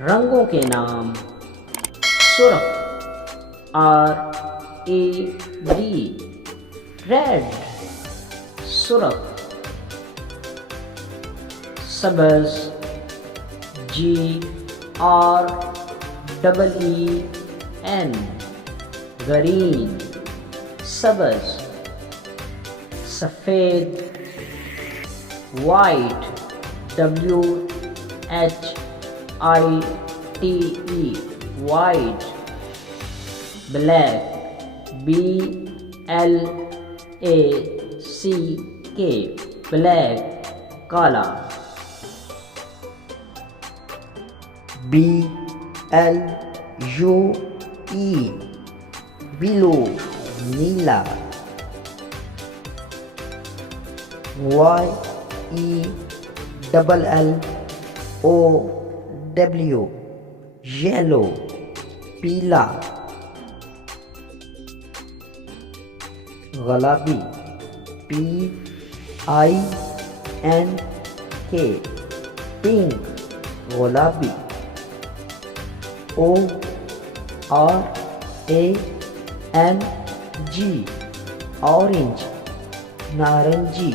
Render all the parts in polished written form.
रंगों के नाम सुर्ख RAD रेड सुर्ख, सब्ज़ GREEN ग्रीन सब्ज़, सफ़ेद white WHITE white, black BLACK black काला, BLUE ब्लू नीला, YELLOW येलो पीला, गुलाबी PINK पिंक गुलाबी, ORANG ऑरेंज नारंगी,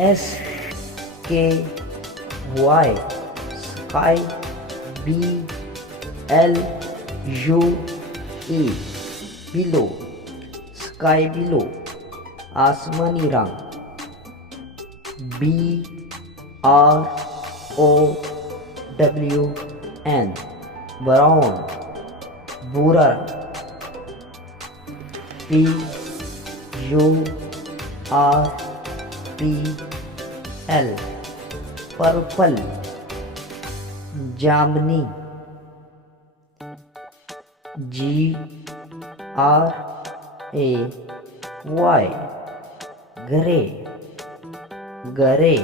SKY sky BLUE below sky below आसमानी रंग, BROWN ब्राउन भूरा, PURPL पर्पल जामनी, GRAY ग्रे ग्रे